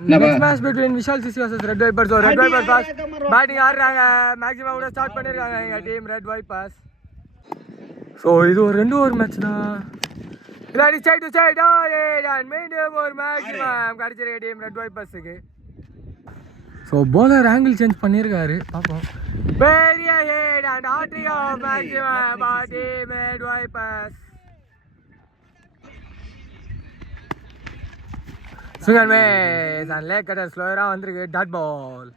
Next match between Vishal CC versus Red Vipers. So Red Vipers pass batting ஆடுறாங்க. Maximum கூட start பண்ணிருக்காங்க எங்க team Red Vipers. So இது ஒரு ரெண்டு ஓவர் மேட்ச் தான். இல்லாடி சைடு டு சைடு and மீண்டும் ஒரு மேக்ஸிமம் கடிச்சிருக்க டீம் Red Vipersக்கு. So bowler angle change பண்ணிருக்காரு. பாப்போம். பெரிய ஹிட் and ஆட்ரியா maximum by team Red Vipers. Swing and miss and leg cutter slower வந்திருக்கு டாட் பால்.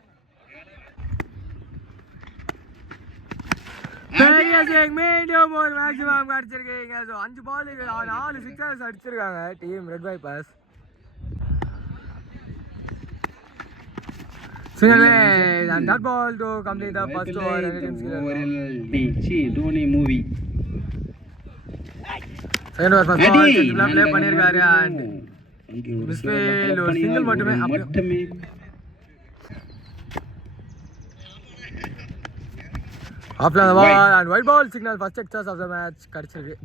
பெரிய ஸ்விங் மீண்டும் ஒரு மேக்ஸிமம் அடிச்சிருக்கீங்க. ஸோ 5 பாலுக்கு 4 சிக்ஸர்ஸ் அடிச்சிருக்காங்க team red vipers. Swing and miss and dot ball to complete the first over. Dhoni மூவி second over first ball சிம்பிளா play பண்ணிருக்காரு and misfield ஒரு சிங்கிள் மட்டுமே ஆஃப்ல the ball and white ball signal first success of the match கடிச்சிருக்கு.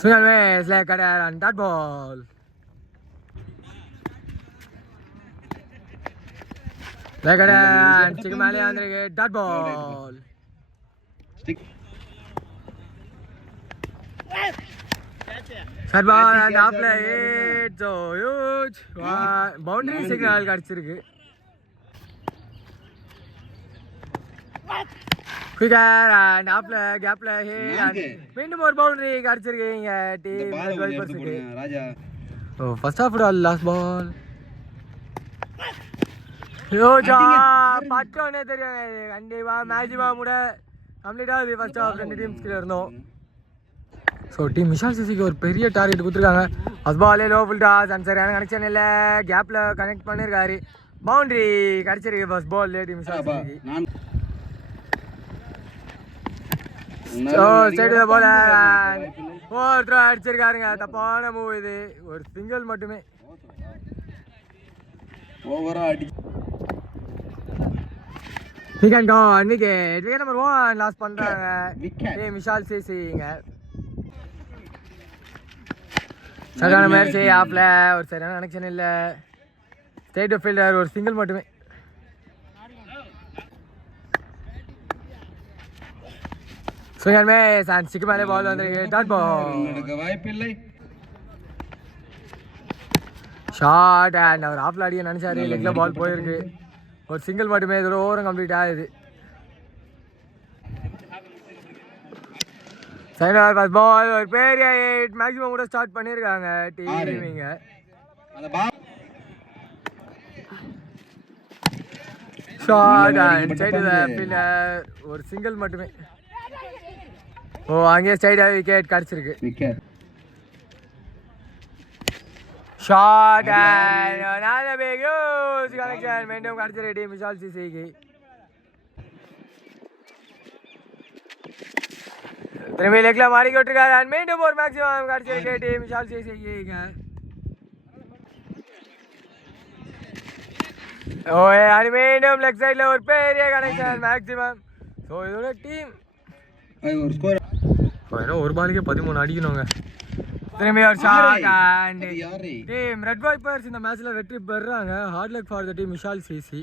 Swing and miss leg cutter and dot ball. leg cutter and chick மேலே வந்திருக்கு dot ball. Third ball and up play it so huge boundary signal கடிச்சிருக்கு. Quicker and up play gap play hit and மீண்டும் ஒரு boundary கடிச்சிருக்கீங்க team red வைப்பர்ஸ்க்கு. ஓ first half last ball யோஜா பட்டோனே தெரியும் கண்டிப்பா maximum கூட complete ஆகுது first half ரெண்டு டீம்ஸ்க்கு இருந்தோம். So team Vishal சிசிக்கு ஒரு பெரிய டார்கெட் கொடுத்துருக்காங்க. ஃபர்ஸ்ட் பாலே லோ ஃபுல் டாஸ் அண்ட் சரியான கனெக்ஷன் இல்லை கேப்பில் கனெக்ட் பண்ணியிருக்காரு பவுண்டரி கடிச்சிருக்கு ஃபர்ஸ்ட் பால் டீம் விஷால் சிசிக்கு. ஸோ சைடு போல ஓவர் த்ரோ அடிச்சிருக்காருங்க. தப்பான மூவ் இது ஒரு சிங்கிள் மட்டுமே. Wicket gone wicket wicket number 1 loss பண்ணுறாங்க டீம் விஷால் சிசிங்க. சரியான முயற்சி ஆப்ல ஒரு சரியான கனெக்ஷன் இல்லை ஸ்டேட் ஆஃப் ஃபீல்டர் ஒரு சிங்கிள் மட்டுமே. ஸ்விங் அண்ட் மிஸ் அண்ட் சிக்கு மேலே பால் வந்திருக்கு டாட் பால். வாய்ப்பில்லை ஷார்ட் அண்ட் அவர் ஆஃப்ல அடிக்க நினைச்சாரு லெக்ல பால் போயிருக்கு ஒரு சிங்கிள் மட்டுமே. இதோட ஓவரும் கம்ப்ளீட் ஆகுது. செகண்ட் ஓவர் ஃபர்ஸ்ட் பால் ஒரு பெரிய ஹிட் மேக்ஸிமம் கூட ஸ்டார்ட் பண்ணியிருக்காங்க டீமிங்க. ஷார்ட் அண்ட் சைடு ஃபீல்டர் ஒரு சிங்கிள் மட்டுமே. ஓ அங்கேயே ஸ்ட்ரைட்டாக விக்கெட் கிடச்சிருக்கு. ஷார்ட் அண்ட் நல்ல பிக் ஹியூஜ் கனெக்ஷன் மீண்டும் கிடச்சிருக்கு டீம் விஷால் சிசிக்கு. திரும்பி லெக்ல மாறி விட்டுருக்காரு அண்ட் மீண்டும் ஒரு மேக்ஸிமம் கிடச்சிருக்கு டீம் விஷால் சிசிக்கு. ஓ அது மீண்டும் லெக் சைடில் ஒரு பெரிய கனெக்ஷன் மேக்ஸிமம். ஸோ இதோட டீம் ஒரு பாலுக்கே 13 அடிக்கணுங்க. திரும்பி ஒரு shot and team red Vipers இந்த மேட்ச்ல வெற்றி பெறுறாங்க. Hard luck for the team Vishal CC.